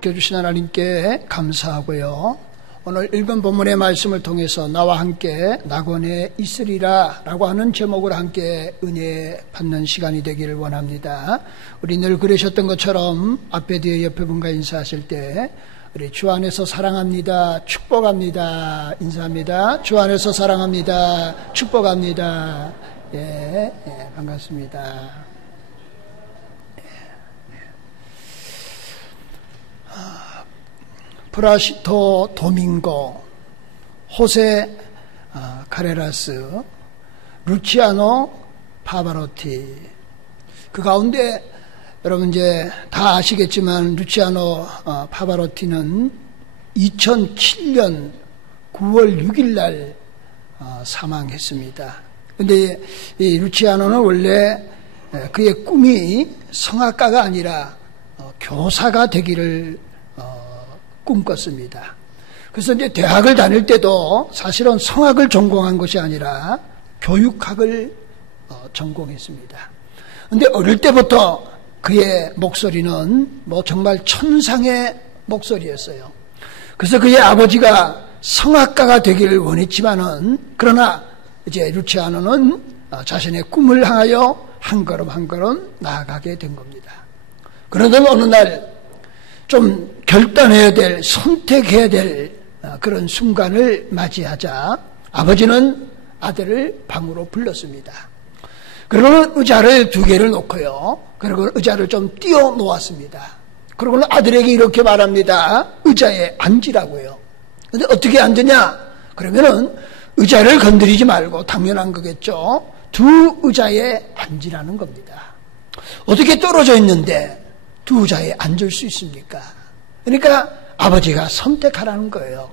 맡겨주신 하나님께 감사하고요. 오늘 읽은 본문의 말씀을 통해서 나와 함께 낙원에 있으리라 라고 하는 제목으로 함께 은혜 받는 시간이 되기를 원합니다. 우리 늘 그러셨던 것처럼 앞에 뒤에 옆에 분과 인사하실 때 우리 주 안에서 사랑합니다, 축복합니다 인사합니다. 주 안에서 사랑합니다, 축복합니다. 반갑습니다. 프라시토 도밍고, 호세 카레라스, 루치아노 파바로티. 그 가운데 여러분 이제 다 아시겠지만 루치아노 파바로티는 2007년 9월 6일 날 사망했습니다. 그런데 이 루치아노는 원래 그의 꿈이 성악가가 아니라 교사가 되기를 꿈꿨습니다. 그래서 이제 대학을 다닐 때도 사실은 성악을 전공한 것이 아니라 교육학을 전공했습니다. 그런데 어릴 때부터 그의 목소리는 정말 천상의 목소리였어요. 그래서 그의 아버지가 성악가가 되기를 원했지만은, 그러나 이제 루치아노는 자신의 꿈을 향하여 한 걸음 한 걸음 나아가게 된 겁니다. 그러던 어느 날 좀 결단해야 될, 선택해야 될 그런 순간을 맞이하자 아버지는 아들을 방으로 불렀습니다. 그리고는 의자를 2개를 놓고요. 그리고 의자를 좀 띄워 놓았습니다. 그리고는 아들에게 이렇게 말합니다. 의자에 앉으라고요. 근데 어떻게 앉으냐? 그러면은 의자를 건드리지 말고, 당연한 거겠죠. 2 의자에 앉으라는 겁니다. 어떻게 떨어져 있는데 2 의자에 앉을 수 있습니까? 그러니까 아버지가 선택하라는 거예요.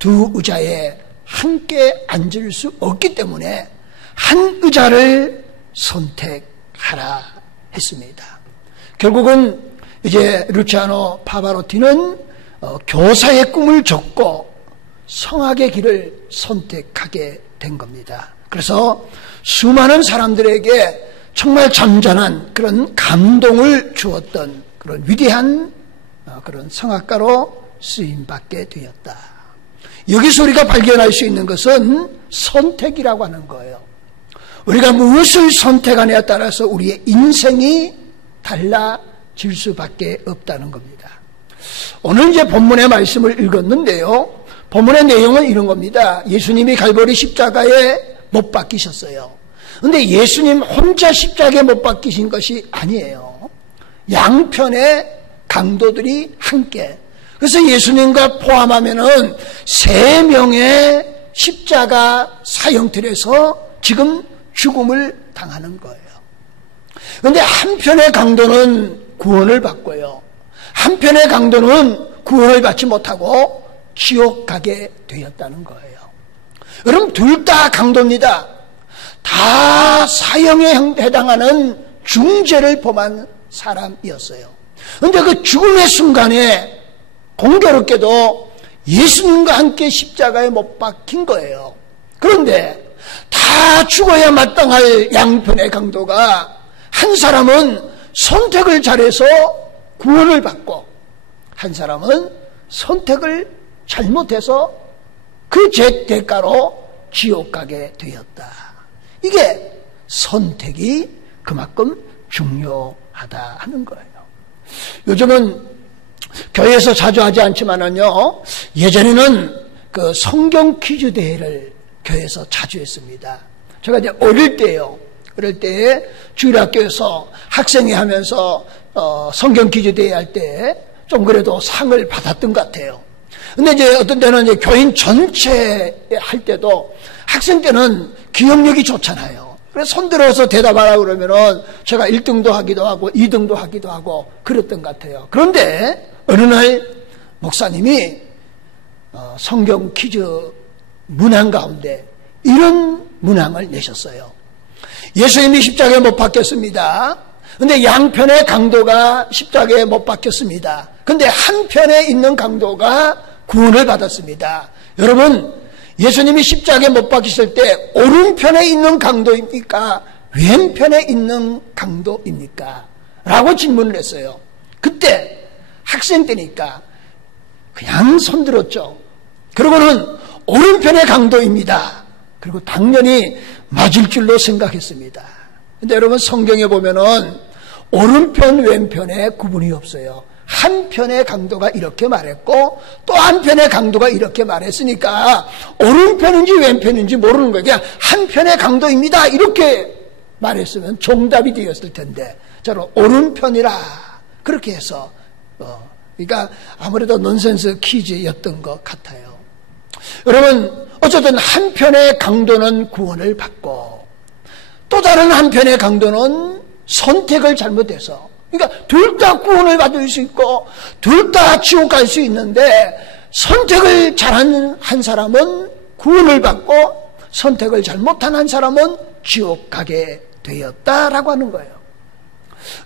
2 의자에 함께 앉을 수 없기 때문에 한 의자를 선택하라 했습니다. 결국은 이제 루치아노 파바로티는 교사의 꿈을 접고 성악의 길을 선택하게 된 겁니다. 그래서 수많은 사람들에게 정말 잔잔한 그런 감동을 주었던 그런 위대한 그런 성악가로 쓰임받게 되었다. 여기서 우리가 발견할 수 있는 것은 선택이라고 하는 거예요. 우리가 무엇을 선택하느냐에 따라서 우리의 인생이 달라질 수밖에 없다는 겁니다. 오늘 이제 본문의 말씀을 읽었는데요. 본문의 내용은 이런 겁니다. 예수님이 갈보리 십자가에 못 박히셨어요. 그런데 예수님 혼자 십자가에 못 박히신 것이 아니에요. 양편의 강도들이 함께, 그래서 예수님과 포함하면은 3명의 십자가 사형틀에서 지금 죽음을 당하는 거예요. 그런데 한편의 강도는 구원을 받고요, 한편의 강도는 구원을 받지 못하고 지옥 가게 되었다는 거예요. 여러분, 둘 다 강도입니다. 다 사형에 해당하는 중죄를 범한 사람이었어요. 그런데 그 죽음의 순간에 공교롭게도 예수님과 함께 십자가에 못 박힌 거예요. 그런데 다 죽어야 마땅할 양편의 강도가, 한 사람은 선택을 잘해서 구원을 받고, 한 사람은 선택을 잘못해서 그 죄 대가로 지옥 가게 되었다. 이게 선택이 그만큼 중요하다 하는 거예요. 요즘은 교회에서 자주 하지 않지만은요, 예전에는 그 성경 퀴즈 대회를 교회에서 자주 했습니다. 제가 이제 어릴 때요, 그럴 때 주일학교에서 학생회 하면서 성경 퀴즈 대회 할 때 좀 그래도 상을 받았던 것 같아요. 근데 이제 어떤 때는 이제 교인 전체 할 때도 학생 때는 기억력이 좋잖아요. 그래서 손들어서 대답하라 그러면은 제가 1등도 하기도 하고 2등도 하기도 하고 그랬던 것 같아요. 그런데 어느 날 목사님이 성경 퀴즈 문항 가운데 이런 문항을 내셨어요. 예수님이 십자가에 못 박혔습니다. 그런데 양편의 강도가 십자가에 못 박혔습니다. 그런데 한편에 있는 강도가 구원을 받았습니다. 여러분, 예수님이 십자가에 못 박히실 때 오른편에 있는 강도입니까? 왼편에 있는 강도입니까? 라고 질문을 했어요. 그때 학생 때니까 그냥 손들었죠. 그러고는 오른편의 강도입니다. 그리고 당연히 맞을 줄로 생각했습니다. 근데 여러분 성경에 보면은 오른편 왼편에 구분이 없어요. 한편의 강도가 이렇게 말했고 또 한편의 강도가 이렇게 말했으니까 오른편인지 왼편인지 모르는 거예요. 그냥 한편의 강도입니다 이렇게 말했으면 정답이 되었을 텐데 저는 오른편이라 그렇게 해서 그러니까 아무래도 넌센스 퀴즈였던 것 같아요. 여러분 어쨌든 한편의 강도는 구원을 받고 또 다른 한편의 강도는 선택을 잘못해서 그러니까 둘 다 구원을 받을 수 있고 둘 다 지옥 갈 수 있는데 선택을 잘한 한 사람은 구원을 받고 선택을 잘못한 한 사람은 지옥 가게 되었다라고 하는 거예요.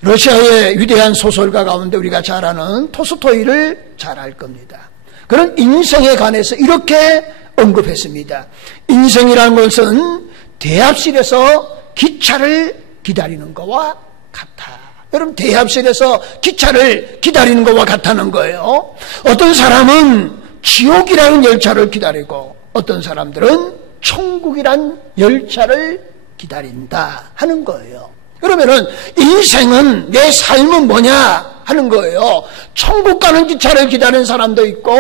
러시아의 위대한 소설가 가운데 우리가 잘 아는 토스토이를 잘 알 겁니다. 그런 인생에 관해서 이렇게 언급했습니다. 인생이라는 것은 대합실에서 기차를 기다리는 것과 같아. 여러분 대합실에서 기차를 기다리는 것과 같다는 거예요. 어떤 사람은 지옥이라는 열차를 기다리고 어떤 사람들은 천국이란 열차를 기다린다 하는 거예요. 그러면은 인생은 내 삶은 뭐냐 하는 거예요. 천국 가는 기차를 기다리는 사람도 있고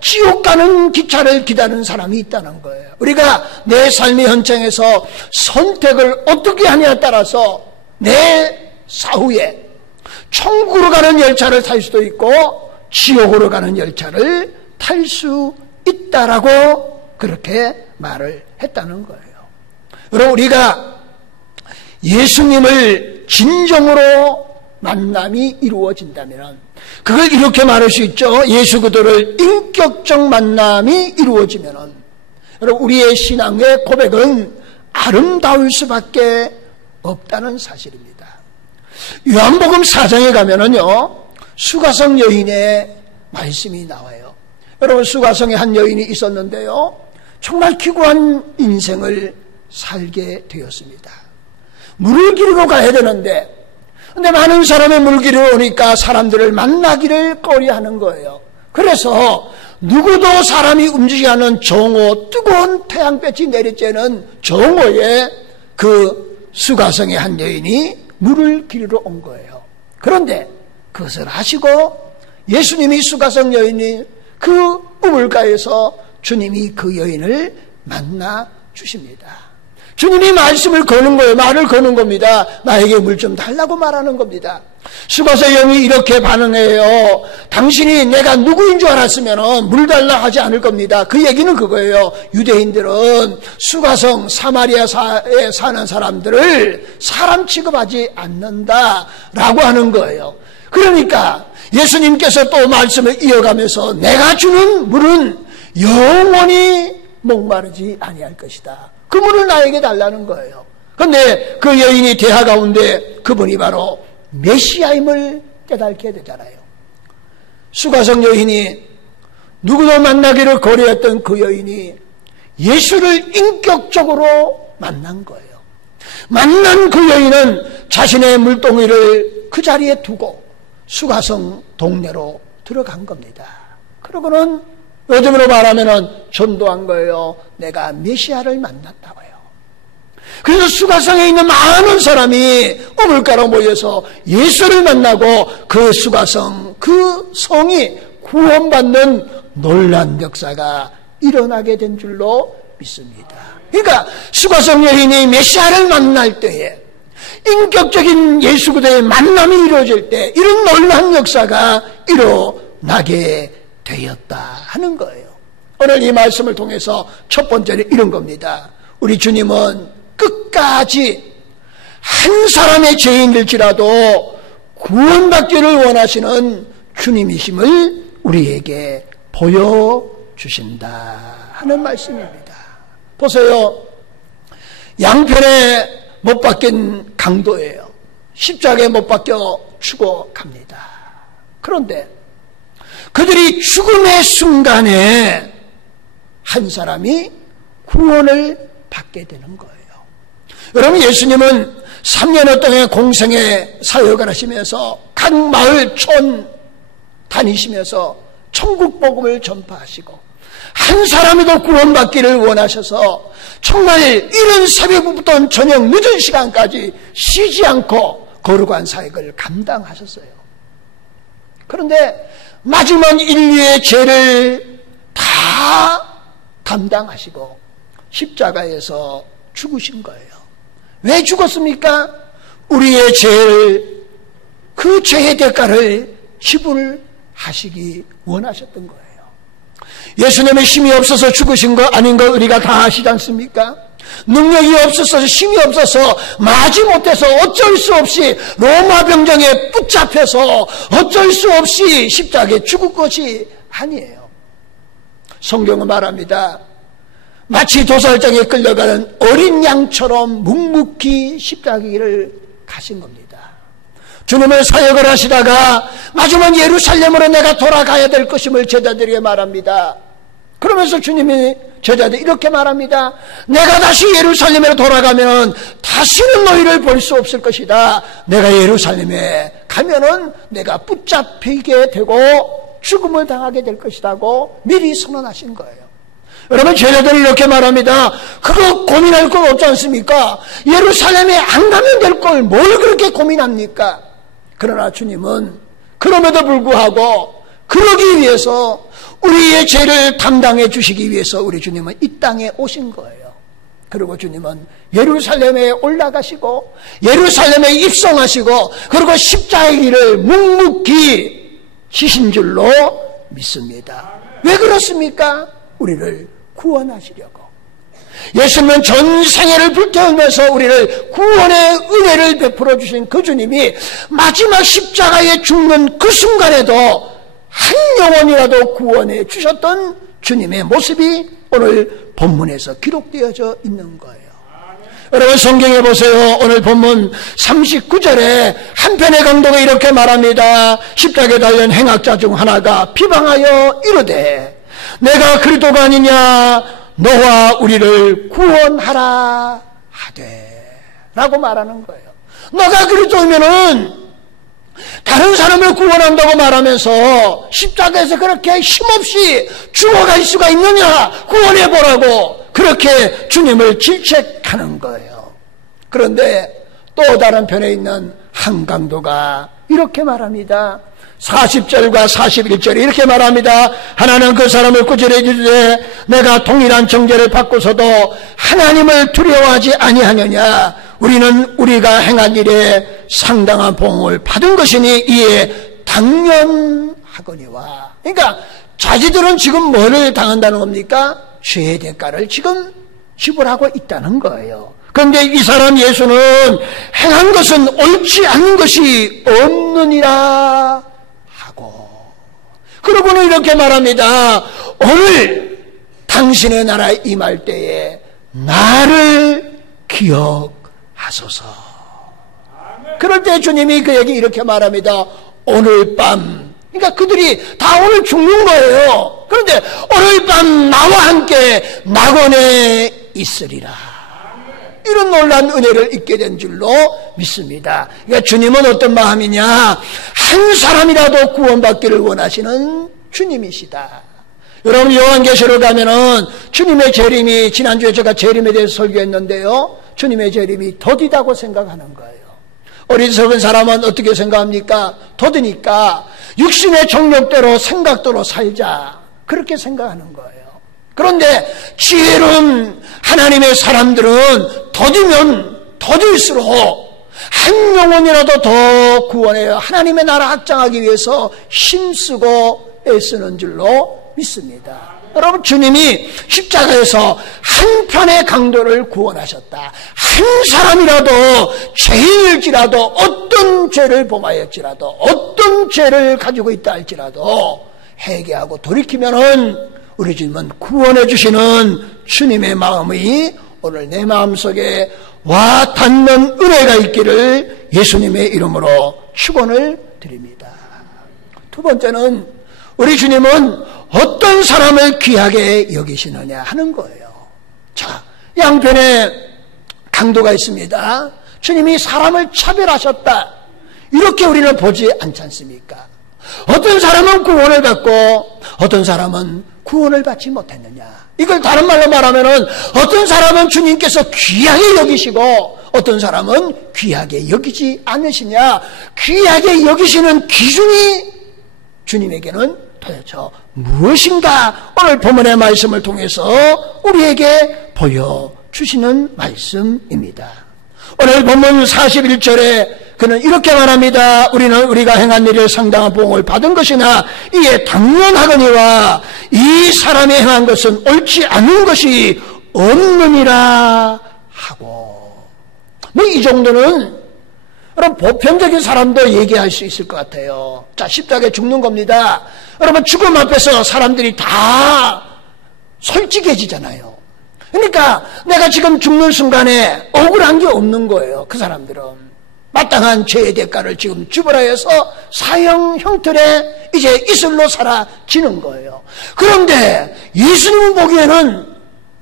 지옥 가는 기차를 기다리는 사람이 있다는 거예요. 우리가 내 삶의 현장에서 선택을 어떻게 하냐에 따라서 내 사후에 천국으로 가는 열차를 탈 수도 있고 지옥으로 가는 열차를 탈 수 있다라고 그렇게 말을 했다는 거예요. 여러분 우리가 예수님을 진정으로 만남이 이루어진다면 그걸 이렇게 말할 수 있죠. 예수 그리스도를 인격적 만남이 이루어지면 여러분 우리의 신앙의 고백은 아름다울 수밖에 없다는 사실입니다. 요한복음 4장에 가면은요 수가성 여인의 말씀이 나와요. 여러분 수가성에 한 여인이 있었는데요 정말 기구한 인생을 살게 되었습니다. 물을 기르러 가야 되는데 근데 많은 사람의 물 기르러 오니까 사람들을 만나기를 꺼려하는 거예요. 그래서 누구도 사람이 움직이지 않은 정오, 뜨거운 태양볕이 내리쬐는 정오에 그 수가성의 한 여인이 물을 기르러 온 거예요. 그런데 그것을 아시고 예수님이 수가성 여인이 그 우물가에서 주님이 그 여인을 만나 주십니다. 주님이 말씀을 거는 거예요. 말을 거는 겁니다. 나에게 물 좀 달라고 말하는 겁니다. 수가성 여인이 이렇게 반응해요. 당신이 내가 누구인 줄 알았으면 물 달라 하지 않을 겁니다. 그 얘기는 그거예요. 유대인들은 수가성 사마리아에 사는 사람들을 사람 취급하지 않는다라고 하는 거예요. 그러니까 예수님께서 또 말씀을 이어가면서 내가 주는 물은 영원히 목마르지 아니할 것이다. 그 물을 나에게 달라는 거예요. 그런데 그 여인이 대화 가운데 그분이 바로 메시아임을 깨닫게 되잖아요. 수가성 여인이 누구도 만나기를 거려했던 그 여인이 예수를 인격적으로 만난 거예요. 만난 그 여인은 자신의 물동이를 그 자리에 두고 수가성 동네로 들어간 겁니다. 그러고는 요즘으로 말하면 전도한 거예요. 내가 메시아를 만났다고요. 그래서 수가성에 있는 많은 사람이 우물가로 모여서 예수를 만나고 그 수가성, 그 성이 구원받는 놀란 역사가 일어나게 된 줄로 믿습니다. 그러니까 수가성 여인이 메시아를 만날 때에 인격적인 예수 그리스도의 만남이 이루어질 때 이런 놀란 역사가 일어나게 되었다 하는 거예요. 오늘 이 말씀을 통해서 첫 번째는 이런 겁니다. 우리 주님은 끝까지 한 사람의 죄인일지라도 구원받기를 원하시는 주님이심을 우리에게 보여주신다 하는 말씀입니다. 보세요. 양편에 못 박힌 강도예요. 십자가에 못 박혀 죽어갑니다. 그런데 그들이 죽음의 순간에 한 사람이 구원을 받게 되는 거예요. 여러분 예수님은 3년여 동안 공생의 사역을 하시면서 각 마을, 촌, 다니시면서 천국 복음을 전파하시고 한 사람이도 구원받기를 원하셔서 정말 이른 새벽부터 저녁 늦은 시간까지 쉬지 않고 거룩한 사역을 감당하셨어요. 그런데 마지막 인류의 죄를 다 감당하시고 십자가에서 죽으신 거예요. 왜 죽었습니까? 우리의 죄를, 그 죄의 대가를 지불하시기 원하셨던 거예요. 예수님의 힘이 없어서 죽으신 거 아닌 거 우리가 다 아시지 않습니까? 능력이 없어서, 힘이 없어서, 마지못해서 어쩔 수 없이 로마 병정에 붙잡혀서 어쩔 수 없이 십자가에 죽을 것이 아니에요. 성경은 말합니다. 마치 도살장에 끌려가는 어린 양처럼 묵묵히 십자가를 가신 겁니다. 주님은 사역을 하시다가 마지막 예루살렘으로 내가 돌아가야 될 것임을 제자들에게 말합니다. 그러면서 주님이 제자들 이렇게 말합니다. 내가 다시 예루살렘으로 돌아가면 다시는 너희를 볼 수 없을 것이다. 내가 예루살렘에 가면은 내가 붙잡히게 되고 죽음을 당하게 될 것이라고 미리 선언하신 거예요. 여러분, 제자들이 이렇게 말합니다. 그거 고민할 건 없지 않습니까? 예루살렘에 안 가면 될 걸 뭘 그렇게 고민합니까? 그러나 주님은 그럼에도 불구하고 그러기 위해서 우리의 죄를 담당해 주시기 위해서 우리 주님은 이 땅에 오신 거예요. 그리고 주님은 예루살렘에 올라가시고 예루살렘에 입성하시고 그리고 십자가의 길을 묵묵히 지신 줄로 믿습니다. 왜 그렇습니까? 우리를 구원하시려고. 예수님은 전 생애를 불태우면서 우리를 구원의 은혜를 베풀어 주신 그 주님이 마지막 십자가에 죽는 그 순간에도 한 영혼이라도 구원해 주셨던 주님의 모습이 오늘 본문에서 기록되어져 있는 거예요. 여러분, 성경에 보세요. 오늘 본문 39절에 한편의 강도가 이렇게 말합니다. 십자가에 달린 행악자 중 하나가 비방하여 이르되 내가 그리스도가 아니냐 너와 우리를 구원하라 하되 라고 말하는 거예요. 너가 그리스도이면은 다른 사람을 구원한다고 말하면서 십자가에서 그렇게 힘없이 죽어갈 수가 있느냐, 구원해보라고 그렇게 주님을 질책하는 거예요. 그런데 또 다른 편에 있는 한 강도가 이렇게 말합니다. 40절과 41절에 이렇게 말합니다. 하나는 그 사람을 꾸짖어 이르되 내가 동일한 정죄를 받고서도 하나님을 두려워하지 아니하느냐. 우리는 우리가 행한 일에 상당한 보응을 받은 것이니 이에 당연하거니와. 그러니까 자기들은 지금 뭐를 당한다는 겁니까? 죄의 대가를 지금 지불하고 있다는 거예요. 그런데 이 사람 예수는 행한 것은 옳지 않은 것이 없느니라 하고, 그러고는 이렇게 말합니다. 오늘 당신의 나라에 임할 때에 나를 기억하소서. 그럴 때 주님이 그에게 이렇게 말합니다. 오늘 밤, 그러니까 그들이 다 오늘 죽는 거예요. 그런데 오늘 밤 나와 함께 낙원에 있으리라. 이런 놀라운 은혜를 잊게 된 줄로 믿습니다. 그러니까 주님은 어떤 마음이냐? 한 사람이라도 구원받기를 원하시는 주님이시다. 여러분, 요한계시록 가면은 주님의 재림이, 지난주에 제가 재림에 대해서 설교했는데요, 주님의 재림이 더디다고 생각하는 거예요. 어리석은 사람은 어떻게 생각합니까? 더디니까 육신의 정욕대로 생각대로 살자, 그렇게 생각하는 거예요. 그런데 지혜로운 하나님의 사람들은 더디면 더딜수록 한 영혼이라도 더 구원해요. 하나님의 나라 확장하기 위해서 힘쓰고 애쓰는 줄로 믿습니다. 여러분, 주님이 십자가에서 한 편의 강도를 구원하셨다. 한 사람이라도 죄인일지라도, 어떤 죄를 범하였지라도, 어떤 죄를 가지고 있다 할지라도 회개하고 돌이키면은 우리 주님은 구원해 주시는 주님의 마음이 오늘 내 마음속에 와 닿는 은혜가 있기를 예수님의 이름으로 축원을 드립니다. 두 번째는 우리 주님은 어떤 사람을 귀하게 여기시느냐 하는 거예요. 자, 양편에 강도가 있습니다. 주님이 사람을 차별하셨다, 이렇게 우리는 보지 않지 않습니까? 어떤 사람은 구원을 받고 어떤 사람은 구원을 받지 못했느냐. 이걸 다른 말로 말하면은 어떤 사람은 주님께서 귀하게 여기시고 어떤 사람은 귀하게 여기지 않으시냐. 귀하게 여기시는 기준이 주님에게는 도대체 무엇인가 오늘 본문의 말씀을 통해서 우리에게 보여주시는 말씀입니다. 오늘 본문 41절에 그는 이렇게 말합니다. 우리는 우리가 행한 일을 상당한 보응을 받은 것이나 이에 당연하거니와 이 사람이 행한 것은 옳지 않은 것이 없느니라 하고. 뭐 이 정도는 여러분 보편적인 사람도 얘기할 수 있을 것 같아요. 자, 십자가에 죽는 겁니다. 여러분 죽음 앞에서 사람들이 다 솔직해지잖아요. 그러니까 내가 지금 죽는 순간에 억울한 게 없는 거예요. 그 사람들은 마땅한 죄의 대가를 지금 주벌하여서 사형 형틀에 이제 이슬로 사라지는 거예요. 그런데 예수님 보기에는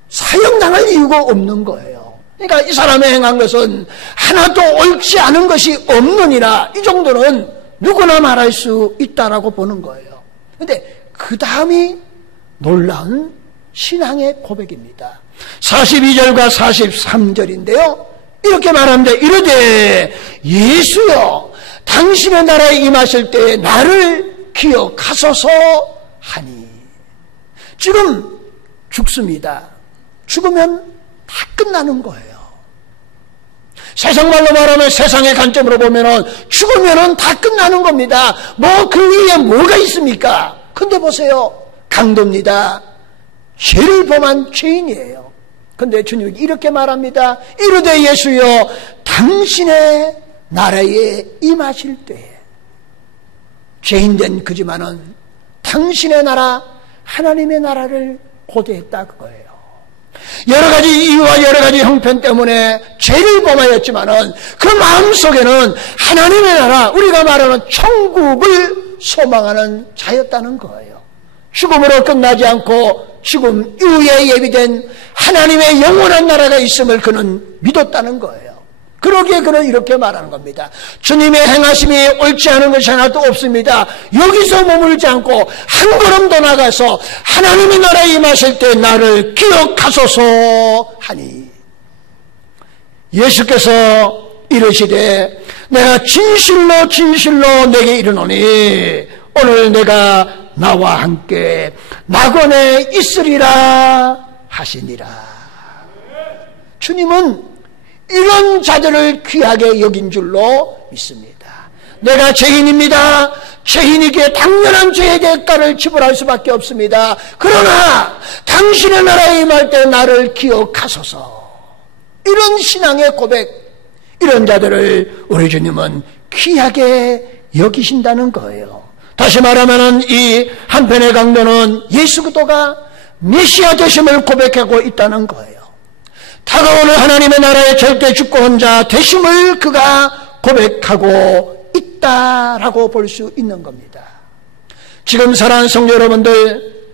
사형당할 이유가 없는 거예요. 그러니까 이 사람의 행한 것은 하나도 옳지 않은 것이 없느니라. 이 정도는 누구나 말할 수 있다라고 보는 거예요. 그런데 그 다음이 놀라운 신앙의 고백입니다. 42절과 43절인데요. 이렇게 말합니다. 이르되 예수여 당신의 나라에 임하실 때 나를 기억하소서 하니. 지금 죽습니다. 죽으면 다 끝나는 거예요. 세상 말로 말하면 세상의 관점으로 보면은 죽으면은 다 끝나는 겁니다. 뭐 그 위에 뭐가 있습니까? 근데 보세요. 강도입니다. 죄를 범한 죄인이에요. 근데 주님이 이렇게 말합니다. 이르되 예수여 당신의 나라에 임하실 때에 죄인된 그지만은 당신의 나라 하나님의 나라를 고대했다 그거예요. 여러 가지 이유와 여러 가지 형편 때문에 죄를 범하였지만은 그 마음속에는 하나님의 나라, 우리가 말하는 천국을 소망하는 자였다는 거예요. 죽음으로 끝나지 않고 죽음 이후에 예비된 하나님의 영원한 나라가 있음을 그는 믿었다는 거예요. 그러기에 그는 이렇게 말하는 겁니다. 주님의 행하심이 옳지 않은 것이 하나도 없습니다. 여기서 머물지 않고 한 걸음 더 나가서 하나님의 나라에 임하실 때 나를 기억하소서 하니. 예수께서 이르시되 내가 진실로 진실로 내게 이르노니 오늘 내가 나와 함께 낙원에 있으리라 하시니라. 주님은 이런 자들을 귀하게 여긴 줄로 믿습니다. 내가 죄인입니다. 죄인이기에 당연한 죄의 대가를 지불할 수밖에 없습니다. 그러나 당신의 나라에 임할 때 나를 기억하소서. 이런 신앙의 고백, 이런 자들을 우리 주님은 귀하게 여기신다는 거예요. 다시 말하면 이 한편의 강도는 예수 그리스도가 메시아 되심을 고백하고 있다는 거예요. 다가오는 하나님의 나라의 절대 주권자 되심을 그가 고백하고 있다라고 볼 수 있는 겁니다. 지금 사랑하는 성도 여러분들,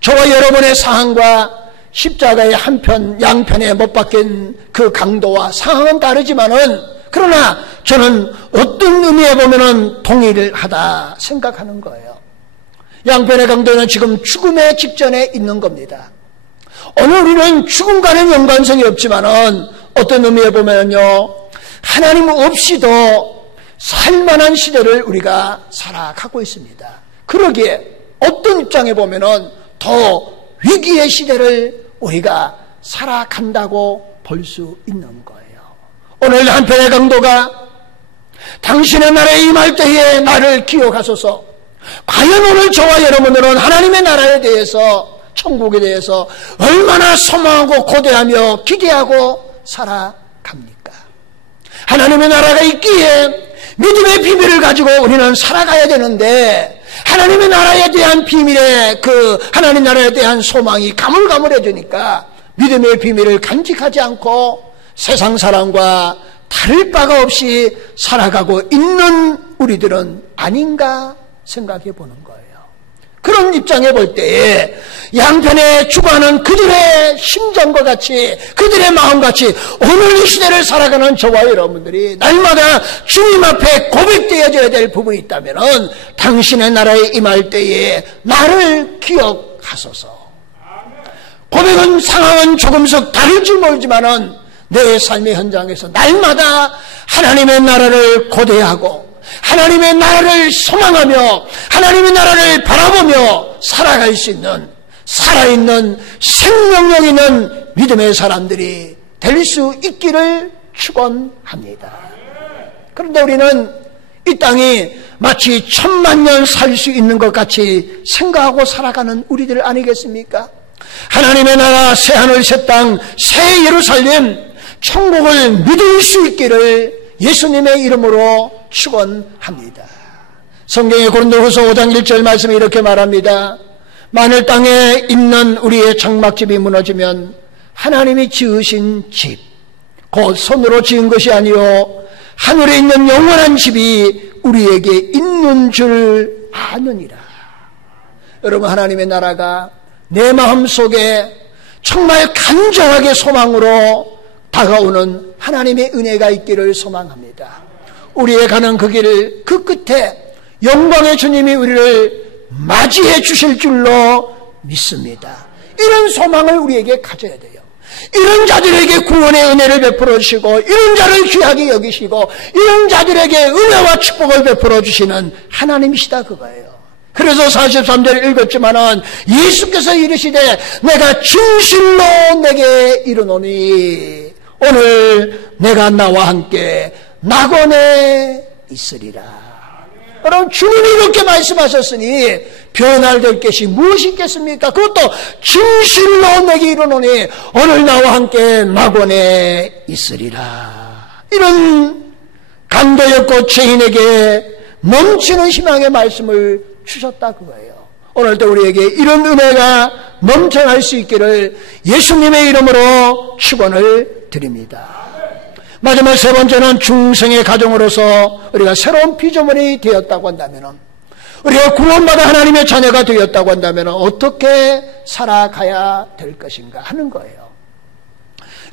저와 여러분의 상황과 십자가의 한편 양편에 못 박힌 그 강도와 상황은 다르지만은, 그러나 저는 어떤 의미에 보면은 동일하다 생각하는 거예요. 양편의 강도는 지금 죽음의 직전에 있는 겁니다. 오늘 우리는 죽음과는 연관성이 없지만은 어떤 의미에 보면요, 하나님 없이도 살만한 시대를 우리가 살아가고 있습니다. 그러기에 어떤 입장에 보면은 더 위기의 시대를 우리가 살아간다고 볼 수 있는 거예요. 오늘 한편의 강도가 당신의 나라에 임할 때에 나를 기억하소서. 과연 오늘 저와 여러분들은 하나님의 나라에 대해서, 천국에 대해서 얼마나 소망하고 고대하며 기대하고 살아갑니까? 하나님의 나라가 있기에 믿음의 비밀을 가지고 우리는 살아가야 되는데, 하나님의 나라에 대한 비밀의 그 하나님 나라에 대한 소망이 가물가물해지니까 믿음의 비밀을 간직하지 않고 세상 사람과 다를 바가 없이 살아가고 있는 우리들은 아닌가 생각해 보는 거예요. 그런 입장에 볼 때에 양편에 죽어가는 그들의 심정과 같이, 그들의 마음같이 오늘 이 시대를 살아가는 저와 여러분들이 날마다 주님 앞에 고백되어져야 될 부분이 있다면 당신의 나라에 임할 때에 나를 기억하소서. 고백은 상황은 조금씩 다를지 모르지만은 내 삶의 현장에서 날마다 하나님의 나라를 고대하고 하나님의 나라를 소망하며 하나님의 나라를 바라보며 살아갈 수 있는 살아있는 생명력 있는 믿음의 사람들이 될 수 있기를 축원합니다. 그런데 우리는 이 땅이 마치 1000만 년 살 수 있는 것 같이 생각하고 살아가는 우리들 아니겠습니까? 하나님의 나라, 새하늘, 새 땅, 새 예루살렘, 천국을 믿을 수 있기를 예수님의 이름으로 축원합니다. 성경의 고린도후서 5장 1절 말씀이 이렇게 말합니다. 만일 땅에 있는 우리의 장막집이 무너지면 하나님이 지으신 집, 곧 손으로 지은 것이 아니요 하늘에 있는 영원한 집이 우리에게 있는 줄 아느니라. 여러분, 하나님의 나라가 내 마음속에 정말 간절하게 소망으로 다가오는 하나님의 은혜가 있기를 소망합니다. 우리의 가는 그 길, 그 끝에 영광의 주님이 우리를 맞이해 주실 줄로 믿습니다. 이런 소망을 우리에게 가져야 돼요. 이런 자들에게 구원의 은혜를 베풀어 주시고 이런 자를 귀하게 여기시고 이런 자들에게 은혜와 축복을 베풀어 주시는 하나님이시다 그거예요. 그래서 43절 읽었지만은 예수께서 이르시되 내가 진실로 내게 이르노니 오늘 내가 나와 함께 낙원에 있으리라. 여러분, 주님이 이렇게 말씀하셨으니 변할될 것이 무엇이 있겠습니까? 그것도 진실로 내게 이르노니 오늘 나와 함께 낙원에 있으리라. 이런 강도였고 죄인에게 넘치는 희망의 말씀을 주셨다 그거예요. 오늘도 우리에게 이런 은혜가 넘쳐날 수 있기를 예수님의 이름으로 축원을 드립니다. 마지막 세 번째는 중생의 가정으로서 우리가 새로운 피조물이 되었다고 한다면, 우리가 구원받아 하나님의 자녀가 되었다고 한다면 어떻게 살아가야 될 것인가 하는 거예요.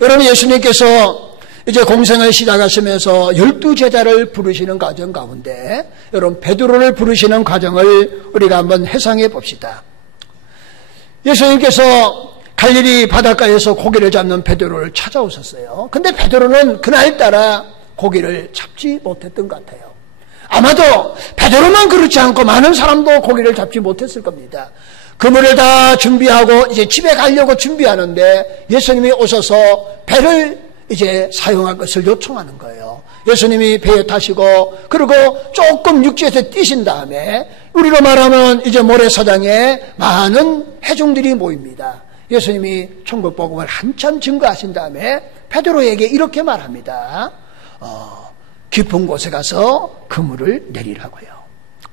여러분, 예수님께서 이제 공생을 시작하시면서 12제자를 부르시는 과정 가운데 여러분 베드로를 부르시는 과정을 우리가 한번 회상해 봅시다. 예수님께서 갈릴리 바닷가에서 고기를 잡는 베드로를 찾아오셨어요. 근데 베드로는 그날따라 고기를 잡지 못했던 것 같아요. 아마도 베드로만 그렇지 않고 많은 사람도 고기를 잡지 못했을 겁니다. 그물을 다 준비하고 이제 집에 가려고 준비하는데 예수님이 오셔서 배를 이제 사용할 것을 요청하는 거예요. 예수님이 배에 타시고 그리고 조금 육지에서 뛰신 다음에 우리로 말하면 이제 모래사장에 많은 해중들이 모입니다. 예수님이 천국 복음을 한참 증거하신 다음에 베드로에게 이렇게 말합니다. 깊은 곳에 가서 그물을 내리라고요.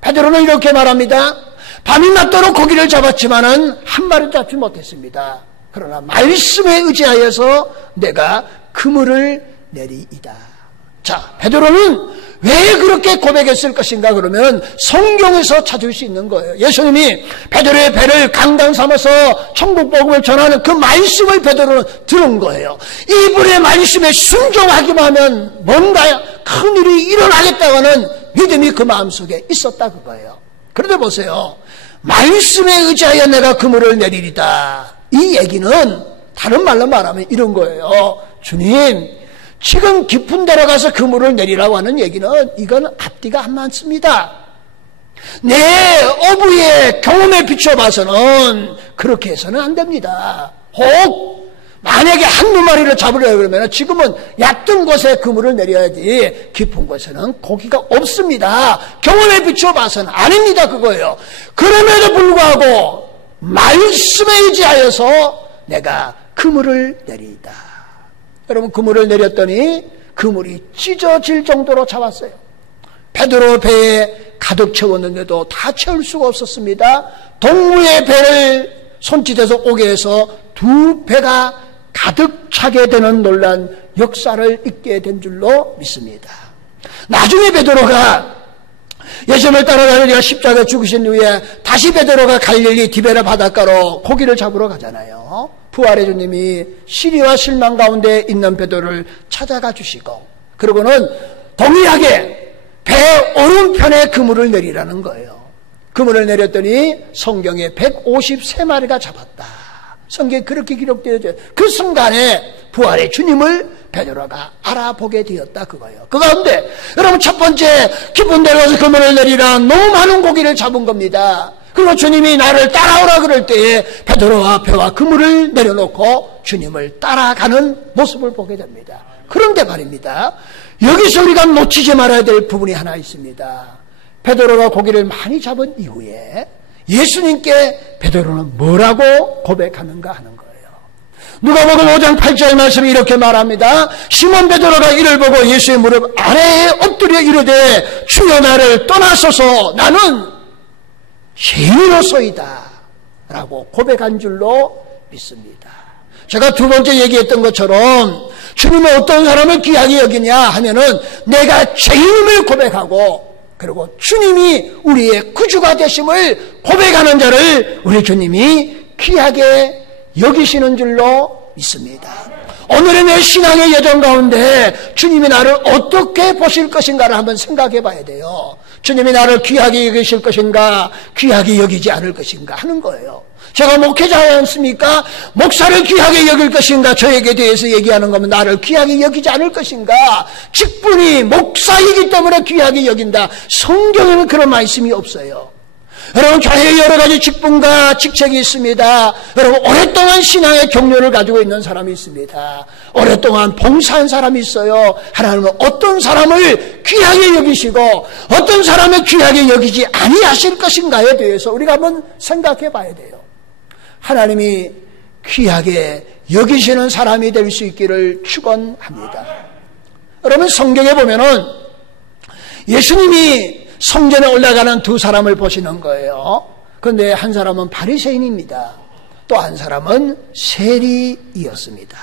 베드로는 이렇게 말합니다. 밤이 낮도록 고기를 잡았지만은 한 마리 잡지 못했습니다. 그러나 말씀에 의지하여서 내가 그물을 내리이다. 자, 베드로는 왜 그렇게 고백했을 것인가 그러면 성경에서 찾을 수 있는 거예요. 예수님이 베드로의 배를 강당 삼아서 천국 복음을 전하는 그 말씀을 베드로는 들은 거예요. 이분의 말씀에 순종하기만 하면 뭔가 큰일이 일어나겠다고는 믿음이 그 마음속에 있었다 그거예요. 그런데 보세요. 말씀에 의지하여 내가 그물을 내리리다. 이 얘기는 다른 말로 말하면 이런 거예요. 주님, 지금 깊은 데로 가서 그물을 내리라고 하는 얘기는 이건 앞뒤가 안 맞습니다. 내 어부의 경험에 비춰봐서는 그렇게 해서는 안 됩니다. 혹 만약에 한두 마리를 잡으려고 그러면 지금은 얕은 곳에 그물을 내려야지 깊은 곳에는 고기가 없습니다. 경험에 비춰봐서는 아닙니다. 그거예요. 그럼에도 불구하고 말씀에 의지하여서 내가 그물을 내리이다. 여러분, 그물을 내렸더니 그물이 찢어질 정도로 잡았어요. 베드로 배에 가득 채웠는데도 다 채울 수가 없었습니다. 동무의 배를 손짓해서 오게 해서 두 배가 가득 차게 되는 놀란 역사를 있게 된 줄로 믿습니다. 나중에 베드로가 예수님을 따라다니다가 십자가에 죽으신 후에 다시 베드로가 갈릴리 디베라 바닷가로 고기를 잡으러 가잖아요. 부활의 주님이 시리와 실망 가운데 있는 베드로를 찾아가 주시고, 그리고는 동일하게 배 오른편에 그물을 내리라는 거예요. 그물을 내렸더니 성경에 153마리가 잡았다. 성경에 그렇게 기록되어 있어요. 그 순간에 부활의 주님을 베드로가 알아보게 되었다 그거예요. 그 가운데 여러분, 첫 번째 깊은 데로 가서 그물을 내리라. 너무 많은 고기를 잡은 겁니다. 그리고 주님이 나를 따라오라 그럴 때에 베드로와 배와 그물을 내려놓고 주님을 따라가는 모습을 보게 됩니다. 그런데 말입니다, 여기서 우리가 놓치지 말아야 될 부분이 하나 있습니다. 베드로가 고기를 많이 잡은 이후에 예수님께 베드로는 뭐라고 고백하는가 하는 거예요. 누가복음 5장 8절 말씀이 이렇게 말합니다. 시몬 베드로가 이를 보고 예수의 무릎 아래에 엎드려 이르되 주여 나를 떠나소서 나는 죄인으로소이다 라고 고백한 줄로 믿습니다. 제가 두 번째 얘기했던 것처럼 주님은 어떤 사람을 귀하게 여기냐 하면은 내가 죄인임을 고백하고, 그리고 주님이 우리의 구주가 되심을 고백하는 자를 우리 주님이 귀하게 여기시는 줄로 믿습니다. 오늘의 내 신앙의 여정 가운데 주님이 나를 어떻게 보실 것인가를 한번 생각해 봐야 돼요. 주님이 나를 귀하게 여기실 것인가, 귀하게 여기지 않을 것인가 하는 거예요. 제가 목회자지 않습니까? 목사를 귀하게 여길 것인가, 저에게 대해서 얘기하는 거면 나를 귀하게 여기지 않을 것인가, 직분이 목사이기 때문에 귀하게 여긴다. 성경에는 그런 말씀이 없어요. 여러분, 교회에 여러 가지 직분과 직책이 있습니다. 여러분, 오랫동안 신앙의 경륜을 가지고 있는 사람이 있습니다. 오랫동안 봉사한 사람이 있어요. 하나님은 어떤 사람을 귀하게 여기시고 어떤 사람을 귀하게 여기지 아니하실 것인가에 대해서 우리가 한번 생각해 봐야 돼요. 하나님이 귀하게 여기시는 사람이 될 수 있기를 축원합니다. 여러분, 성경에 보면은 예수님이 성전에 올라가는 두 사람을 보시는 거예요. 그런데 한 사람은 바리새인입니다. 또 한 사람은 세리이었습니다.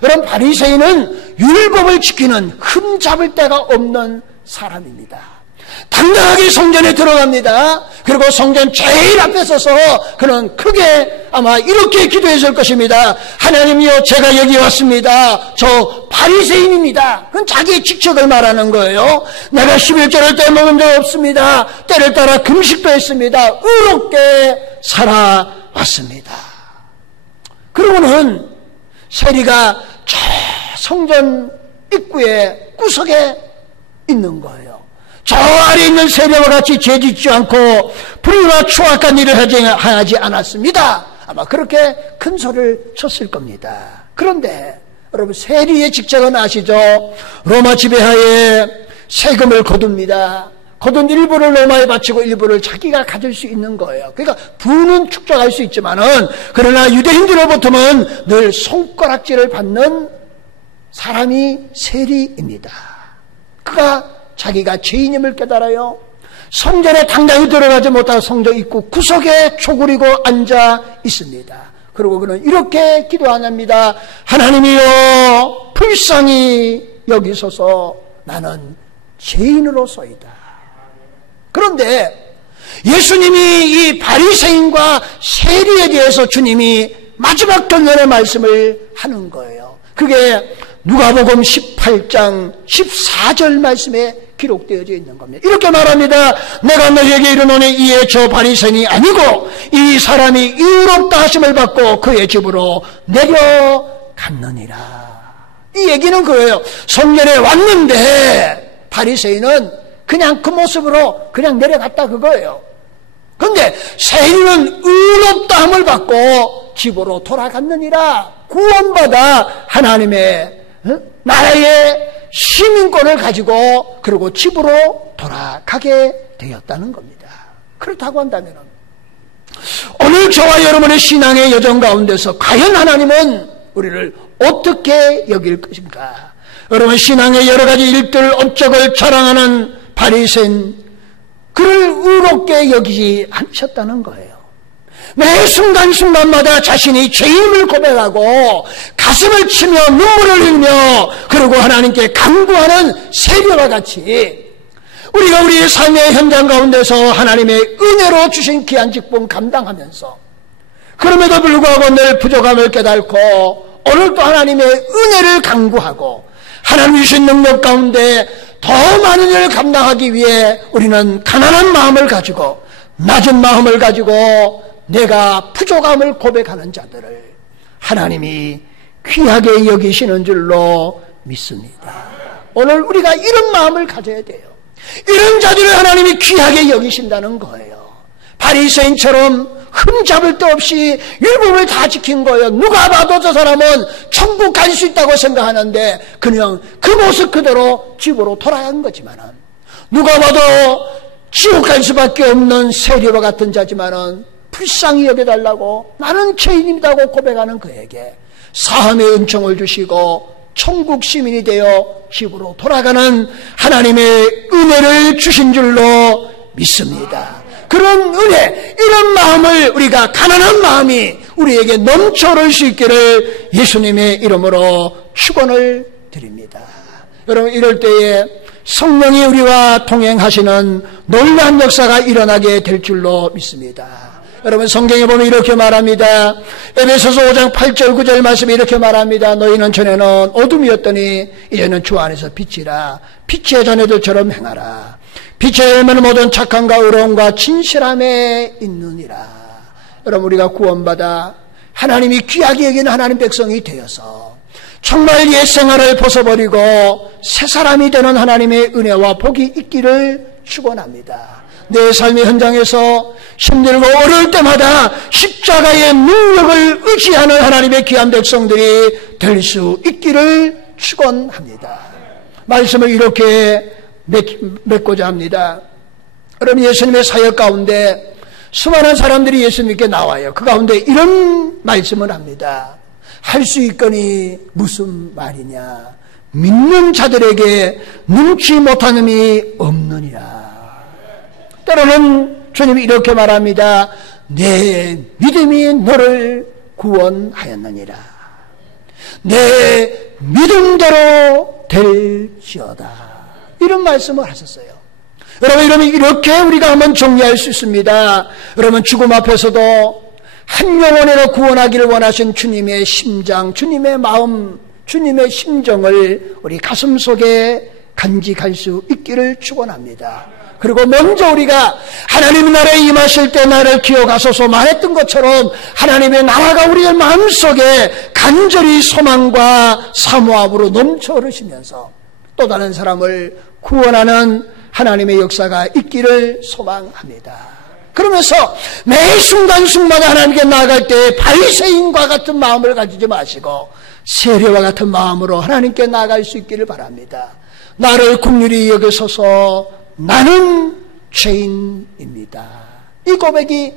그럼 바리새인은 율법을 지키는 흠잡을 데가 없는 사람입니다. 당당하게 성전에 들어갑니다. 그리고 성전 제일 앞에 서서 그는 크게 아마 이렇게 기도했을 것입니다. 하나님이여, 제가 여기 왔습니다. 저 바리새인입니다. 그건 자기의 직책을 말하는 거예요. 내가 11조를 떼먹은 적 없습니다. 때를 따라 금식도 했습니다. 의롭게 살아왔습니다. 그러고는 세리가 저 성전 입구에 구석에 있는 거예요. 저 아래 있는 세리와 같이 죄짓지 않고 불의와 추악한 일을 하지 않았습니다. 아마 그렇게 큰 소리를 쳤을 겁니다. 그런데 여러분, 세리의 직책은 아시죠? 로마 지배하에 세금을 거둡니다. 거둔 일부를 로마에 바치고 일부를 자기가 가질 수 있는 거예요. 그러니까 부는 축적할 수 있지만은, 그러나 유대인들로부터는 늘 손가락질을 받는 사람이 세리입니다. 그가 자기가 죄인임을 깨달아요. 성전에 당당히 들어가지 못하고 성전 입구 구석에 쪼그리고 앉아 있습니다. 그리고 그는 이렇게 기도합니다. 하나님이여, 불쌍히 여기소서, 나는 죄인으로소이다. 그런데 예수님이 이 바리새인과 세리에 대해서 주님이 마지막 결론의 말씀을 하는 거예요. 그게 누가복음 18장 14절 말씀에 기록되어져 있는 겁니다. 이렇게 말합니다. 내가 너희에게 이르노니 이에 저 바리새인이 아니고 이 사람이 의롭다 하심을 받고 그의 집으로 내려갔느니라. 이 얘기는 그거예요. 성전에 왔는데 바리새인은 그냥 그 모습으로 그냥 내려갔다 그거예요. 그런데 세리는 의롭다함을 받고 집으로 돌아갔느니라. 구원받아 하나님의 나라의 시민권을 가지고 그리고 집으로 돌아가게 되었다는 겁니다. 그렇다고 한다면 오늘 저와 여러분의 신앙의 여정 가운데서 과연 하나님은 우리를 어떻게 여길 것인가? 여러분, 신앙의 여러 가지 일들 업적을 자랑하는 바리새인, 그를 의롭게 여기지 않으셨다는 거예요. 매 순간순간마다 자신이 죄임을 고백하고 가슴을 치며 눈물을 흘리며 그리고 하나님께 간구하는 세리와 같이 우리가 우리의 삶의 현장 가운데서 하나님의 은혜로 주신 귀한 직분 감당하면서 그럼에도 불구하고 늘 부족함을 깨닫고 오늘 또 하나님의 은혜를 간구하고 하나님 주신 능력 가운데 더 많은 일을 감당하기 위해 우리는 가난한 마음을 가지고 낮은 마음을 가지고 내가 부족함을 고백하는 자들을 하나님이 귀하게 여기시는 줄로 믿습니다. 오늘 우리가 이런 마음을 가져야 돼요. 이런 자들을 하나님이 귀하게 여기신다는 거예요. 바리새인처럼 흠잡을 데 없이 율법을 다 지킨 거예요. 누가 봐도 저 사람은 천국 갈 수 있다고 생각하는데 그냥 그 모습 그대로 집으로 돌아간 거지만은, 누가 봐도 지옥 갈 수밖에 없는 세리와 같은 자지만은 불쌍히 여겨달라고 나는 죄인이라고 고백하는 그에게 사함의 은총을 주시고 천국 시민이 되어 집으로 돌아가는 하나님의 은혜를 주신 줄로 믿습니다. 그런 은혜, 이런 마음을 우리가, 가난한 마음이 우리에게 넘쳐올 수 있기를 예수님의 이름으로 축원을 드립니다. 여러분, 이럴 때에 성령이 우리와 동행하시는 놀라운 역사가 일어나게 될 줄로 믿습니다. 여러분, 성경에 보면 이렇게 말합니다. 에베소서 5장 8절 9절 말씀에 이렇게 말합니다. 너희는 전에는 어둠이었더니 이제는 주 안에서 빛이라. 빛의 자녀들처럼 행하라. 빛의 열매는 모든 착함과 의로움과 진실함에 있느니라. 여러분, 우리가 구원받아 하나님이 귀하게 여기는 하나님 백성이 되어서 정말 옛 생활을 벗어버리고 새 사람이 되는 하나님의 은혜와 복이 있기를 축원합니다. 내 삶의 현장에서 힘들고 어려울 때마다 십자가의 능력을 의지하는 하나님의 귀한 백성들이 될 수 있기를 축원합니다. 말씀을 이렇게 맺고자 합니다. 여러분, 예수님의 사역 가운데 수많은 사람들이 예수님께 나와요. 그 가운데 이런 말씀을 합니다. 할 수 있거니 무슨 말이냐. 믿는 자들에게 능치 못함이 없느니라. 때로는 주님이 이렇게 말합니다. 내 믿음이 너를 구원하였느니라. 내 믿음대로 될지어다. 이런 말씀을 하셨어요. 여러분, 이렇게 우리가 한번 정리할 수 있습니다. 여러분, 죽음 앞에서도 한 영혼으로 구원하기를 원하신 주님의 심장, 주님의 마음, 주님의 심정을 우리 가슴 속에 간직할 수 있기를 축원합니다. 그리고 먼저 우리가 하나님 나라에 임하실 때 나를 기억하소서 말했던 것처럼 하나님의 나라가 우리의 마음속에 간절히 소망과 사모함으로 넘쳐 흐르시면서 또 다른 사람을 구원하는 하나님의 역사가 있기를 소망합니다. 그러면서 매 순간순간마다 하나님께 나아갈 때 바리새인과 같은 마음을 가지지 마시고 세리와 같은 마음으로 하나님께 나아갈 수 있기를 바랍니다. 나를 긍휼히 여기소서 나는 죄인입니다. 이 고백이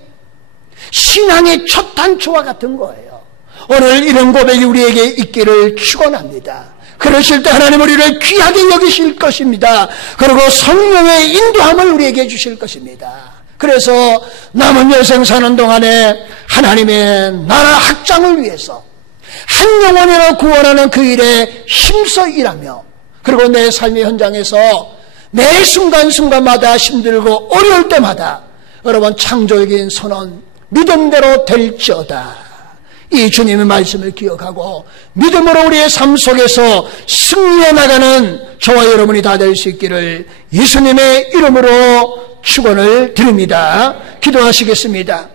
신앙의 첫 단초와 같은 거예요. 오늘 이런 고백이 우리에게 있기를 축원합니다. 그러실 때 하나님 우리를 귀하게 여기실 것입니다. 그리고 성령의 인도함을 우리에게 주실 것입니다. 그래서 남은 여생 사는 동안에 하나님의 나라 확장을 위해서 한 영혼으로 구원하는 그 일에 힘써 일하며, 그리고 내 삶의 현장에서 매 순간순간마다 힘들고 어려울 때마다 여러분 창조적인 선언, 믿음대로 될지어다. 이 주님의 말씀을 기억하고 믿음으로 우리의 삶 속에서 승리해 나가는 저와 여러분이 다 될 수 있기를 예수님의 이름으로 축원을 드립니다. 기도하시겠습니다.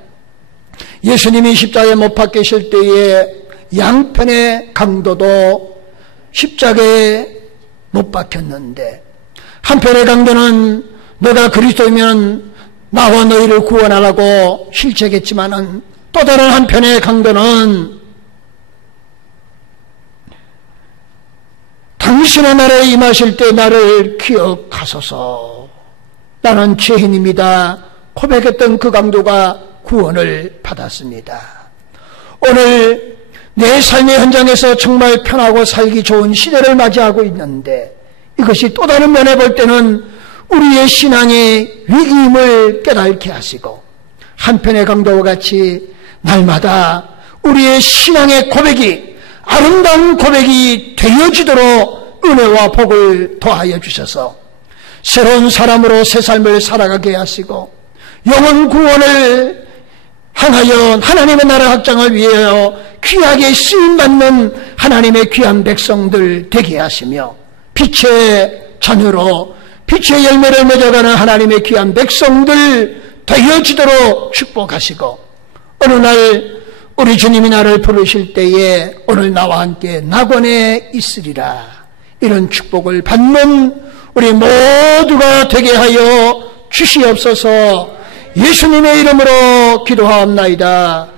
예수님이 십자가에 못 박히실 때에 양편의 강도도 십자가에 못 박혔는데, 한편의 강도는 너가 그리스도이면 나와 너희를 구원하라고 실책했지만은, 또 다른 한편의 강도는 당신의 나라에 임하실 때 나를 기억하소서 나는 죄인입니다 고백했던 그 강도가 구원을 받았습니다. 오늘 내 삶의 현장에서 정말 편하고 살기 좋은 시대를 맞이하고 있는데, 이것이 또 다른 면에 볼 때는 우리의 신앙의 위기임을 깨닫게 하시고, 한편의 강도와 같이 날마다 우리의 신앙의 고백이 아름다운 고백이 되어지도록 은혜와 복을 더하여 주셔서 새로운 사람으로 새 삶을 살아가게 하시고 영혼 구원을 향하여 하나님의 나라 확장을 위하여 귀하게 쓰임받는 하나님의 귀한 백성들 되게 하시며 빛의 자녀로 빛의 열매를 맺어가는 하나님의 귀한 백성들 되어지도록 축복하시고 어느 날 우리 주님이 나를 부르실 때에 오늘 나와 함께 낙원에 있으리라 이런 축복을 받는 우리 모두가 되게 하여 주시옵소서. 예수님의 이름으로 기도하옵나이다.